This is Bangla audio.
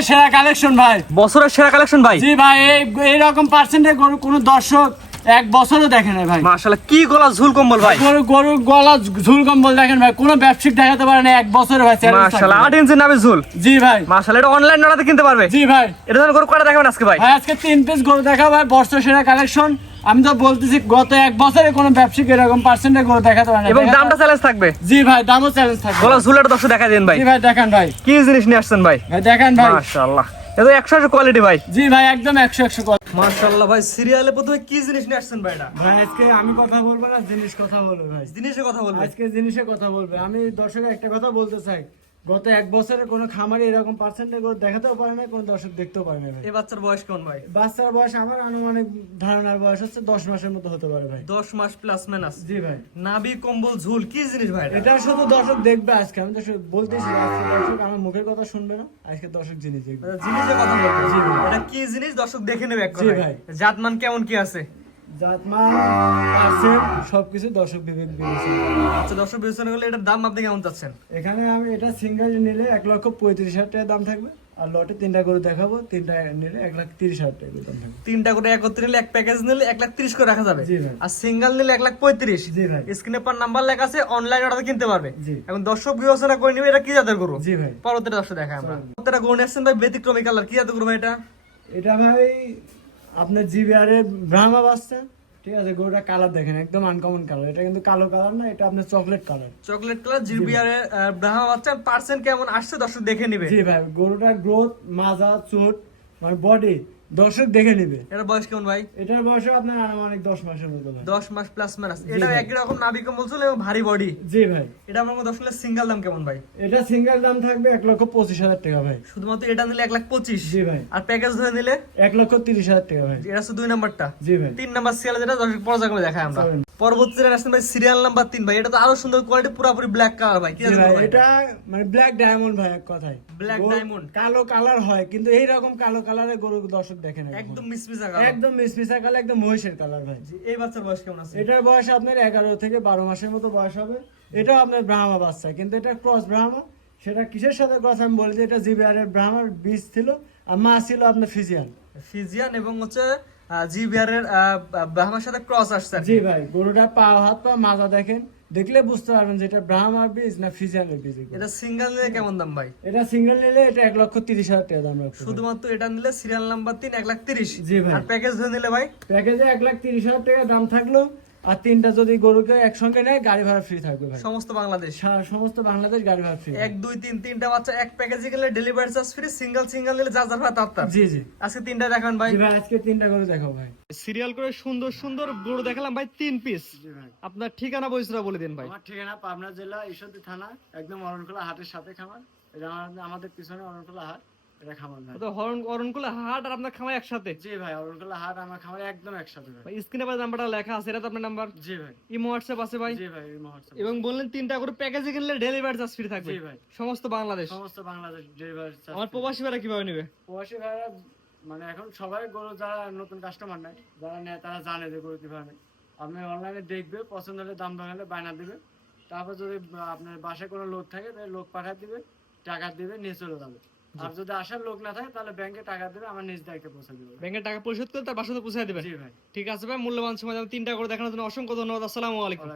বছরের সেরা কালেকশন ভাই। বছরের সেরা কালেকশন ভাই? জি ভাই এই এইরকম পার্সেন্টে গরু কোনো দর্শক এক বছরও দেখে নাই ভাই। মাশাআল্লাহ কি গলা ঝুল কম্বল ভাই? গরু গরু গলা ঝুল কম্বল দেখেন ভাই কোন ব্যবসায়িক দেখাতে পারে না এক বছরে ভাই। মাশাআল্লাহ আট ইঞ্চি নামে ঝুল। জি ভাই। মাশাআল্লাহ এটা অনলাইন নড়াতে কিনতে পারবে? জি ভাই। এটা ধরুন গরু কয়টা দেখাবেন আজকে ভাই? ভাই আজকে তিন পিস গরু দেখাবো ভাই বর্ষ সেরা কালেকশন আমি তো বলতেছি গত এক বছরে কোনো ব্যবসায়িক এরকম পার্সেন্টের গরু দেখাতে পারে এবং দামটা চ্যালেঞ্জ থাকবে? জি ভাই দামও চ্যালেঞ্জ থাকবে। গলা ঝুলের দর্শক দেখা দিন ভাই। জি ভাই দেখেন ভাই। কি জিনিস নিয়ে আসছেন ভাই? ভাই দেখেন ভাই। মাশাআল্লাহ। এটা একশো একশো কোয়ালিটি ভাই। জি ভাই একদম একশো একশো কথা মাশাআল্লাহ ভাই সিরিয়ালে প্রথমে কি জিনিস নিয়ে আসছেন ভাই এটা? ভাই আজকে আমি কথা বলব না জিনিস কথা বলব ভাই। জিনিসের কথা বলবেন আজকে জিনিসের কথা বলবে। আমি দর্শকের একটা কথা বলতে চাই। গত এক বছরে কোনো খামারে এরকম পার্সেন্টেজ গরু দেখাতেও পারে না কোনো দর্শক দেখতেও পারে না ভাই। এই বাচ্চার বয়স কেমন ভাই। বাচ্চার বয়স আমার আনুমানিক ধারণার বয়স হচ্ছে দশ মাসের মতো হতে পারে ভাই। দশ মাস প্লাস মাইনাস জি ভাই। নাভি কম্বল ঝুল কি জিনিস ভাই এটা? শুধু দর্শক দেখবে আজকে। আমি তো বলতেছি আজকে দর্শক আমার মুখের কথা শুনবে না আজকে দর্শক জিনিস দেখবে। জিনিসের কথা জি ভাই। এটা কি জিনিস? দর্শক দেখে নেবে এক জি কথায়। ভাই। জাতমান কেমন কি আছে? জাতমান পার্সেন্ট সবকিছু দর্শক বিবেক বিবেচনা আচ্ছা দর্শক বিবেচনা করলে এটার দাম আপনি কেমন চাচ্ছেন? এখানে আমি এটা সিঙ্গেল নিলে এক লক্ষ পঁয়ত্রিশ হাজার টাকা দাম থাকবে আর লটে তিনটা করে দেখাবো তিনটা নিলে এক লাখ তিরিশ হাজার টাকা দাম থাকবে। তিনটা করে একত্রে নিলে এক প্যাকেজ নিলে এক লাখ তিরিশ করে রাখা যাবে। আর সিঙ্গেল নিলে এক লাখ পঁয়ত্রিশ। জি ভাই। স্ক্রিনে পর নাম্বার লেখা আছে অনলাইন অর্ডার কিনতে পারবে। এখন দর্শক বিবেচনা করে নিবে এটা কি জাতের গরু? জি ভাই। পরবর্তী দর্শক দেখায় আমরা। প্রত্যেকটা গরু নিয়ে আসছেন ভাই? ব্যতিক্রমী কালার কি জাতের গরু ভাই এটা? এটা ভাই আপনার জিবিআরের ব্রাহ্মা বাসছে ঠিক আছে গরুটা কালার দেখেন একদম আনকমন কালার এটা কিন্তু কালো কালার না এটা আপনার চকলেট কালার চকলেট কালার জিবিআরের ব্রাহ্মা বাচ্চা পার্সেন্ট কেমন আসছে দর্শক দেখে নেবে। জি ভাই গরুটার গ্রোথ মাজা চোট মানে বডি দর্শক দেখে নিবে। এটার বয়স কেমন ভাই? এটার বয়স আপনার আনুমানিক দশ মাসের মতো ভাই দশ মাস প্লাস মাইনাস এটা। একই রকম নাভি কম্বল এবং ভারী বডি জি ভাই। এটা আমার মধ্যে আসলে সিঙ্গেল দাম কেমন ভাই? এটা সিঙ্গেল দাম থাকবে এক লক্ষ পঁচিশ হাজার টাকা ভাই। শুধুমাত্র এটা নিলে এক লাখ পঁচিশ। জি ভাই। আর প্যাকেজ ধরে নিলে? এক লক্ষ তিরিশ হাজার টাকা ভাই। এটা হচ্ছে দুই নাম্বারটা। জি ভাই। তিন নাম্বার সিয়াল যেটা দর্শক পর্যায়ক্রমে দেখায় আমরা। চলেন। পরবর্তী যেটা আসছেন ভাই সিরিয়াল নাম্বার তিন ভাই এটা তো আরও সুন্দর কোয়ালিটি পুরোপুরি ব্ল্যাক কালার ভাই কি এটা মানে ব্ল্যাক ডায়মন্ড ভাই এক কথায়। গরু- diamond। কালো কালার হয় কিন্তু এই রকম কালো কালারের গরু দর্শক দেখে না একদম মিসমিসা কালার একদম মিসমিসা কালার একদম মহিষের কালার ভাই। এই বাচ্চার বয়স কেমন আছে? এটার বয়স আপনার এগারো থেকে বারো মাসের মতো বয়স হবে। এটাও আপনার ব্রাহ্মা বাচ্চা কিন্তু এটা ক্রস ব্রাহ্মা। সেটা কিসের সাথে ক্রস আমি বলি যে এটা জিবিআরের ব্রাহ্মার বীজ ছিল আর মা ছিল আপনার ফিজিয়ান। ফিজিয়ান এবং হচ্ছে জিবিআর এর ব্রাহ্মার সাথে ক্রস আসছে জি ভাই গরুটা পা হাত পা মাজা দেখেন। দেখলে বুঝতে পারবেন যে এটা ব্রাহ্মার বীজ না ফিজিয়ানের বীজ এটা সিঙ্গেল নিলে কেমন দাম ভাই? এটা সিঙ্গেল নিলে এটা এক লক্ষ তিরিশ হাজার টাকা দাম রাখছে শুধুমাত্র এটা নিলে সিরিয়াল নাম্বার তিন এক লাখ তিরিশ। জি ভাই। আর প্যাকেজ ধরে নিলে ভাই? প্যাকেজে এক লাখ তিরিশ হাজার টাকা দাম থাকল। আর তিনটা যদি গরুকে একসঙ্গে নেয় গাড়ি ভাড়া ফ্রি থাকবে ভাই। সমস্ত বাংলাদেশ? সারা সমস্ত বাংলাদেশ গাড়ি ভাড়া ফ্রি এক দুই তিন তিনটা বাচ্চা এক প্যাকেজে গেলে delivery charge free single single নিলে যা যা ভাই তার তার। জি জি। আজকে তিনটা দেখান ভাই। জি ভাই আজকে তিনটা গরু দেখাও ভাই। সিরিয়াল করে সুন্দর সুন্দর গরু দেখালাম ভাই তিন পিস আপনার ঠিকানা বয়সটা বলে দিন ভাই। আমার ঠিকানা পাবনা জেলা ঈশ্বরদী থানা একদম অরণখোলা হাটের সাথে খামার। আমাদের- আমাদের পিছনে অরণখোলা হাট। এটা খামার ভাই তো হরণ অরণকুলা হাট আর আপনার খামার একসাথে? জি ভাই অরণখোলা হাট আমার খামার একদম একসাথে ভাই। ভাই স্ক্রিনে পাশে নাম্বারটা লেখা আছে এটা তো আপনার নাম্বার জি ভাই। ইমো হোয়াটসঅ্যাপ আছে ভাই। জি ভাই এই মহোৎসব এবং বললেন তিনটা করে প্যাকেজে কিনলে ডেলিভারি চার্জ ফ্রি থাকবে। জি ভাই। সমস্ত বাংলাদেশ। সমস্ত বাংলাদেশ ডেলিভারি আমার প্রবাসী ভাড়া কীভাবে নেবে? প্রবাসী মানে এখন সবাই গরু যারা নতুন কাস্টমার নেয় যারা নেয় তারা জানে যে গরু কীভাবে নেয়। আপনি অনলাইনে দেখবে পছন্দ হলে দাম দর হলে বায়না দিবে। তারপর যদি আপনার বাসায় কোনো লোক থাকে তাহলে লোক পাঠিয়ে দিবে টাকা দিবে নিয়ে চলে যাবে। আর যদি আসার লোক না থাকে তাহলে ব্যাংকে টাকা দেবে আমার নিজ দায়িত্বে পৌঁছে দিবে। ব্যাংকে টাকা পরিশোধ করে তার বাসাতে পৌঁছে দেবে? জি ভাই। ঠিক আছে ভাই মূল্যবান সময় তিনটা করে দেখানোর জন্য অসংখ্য ধন্যবাদ আসসালামু আলাইকুম।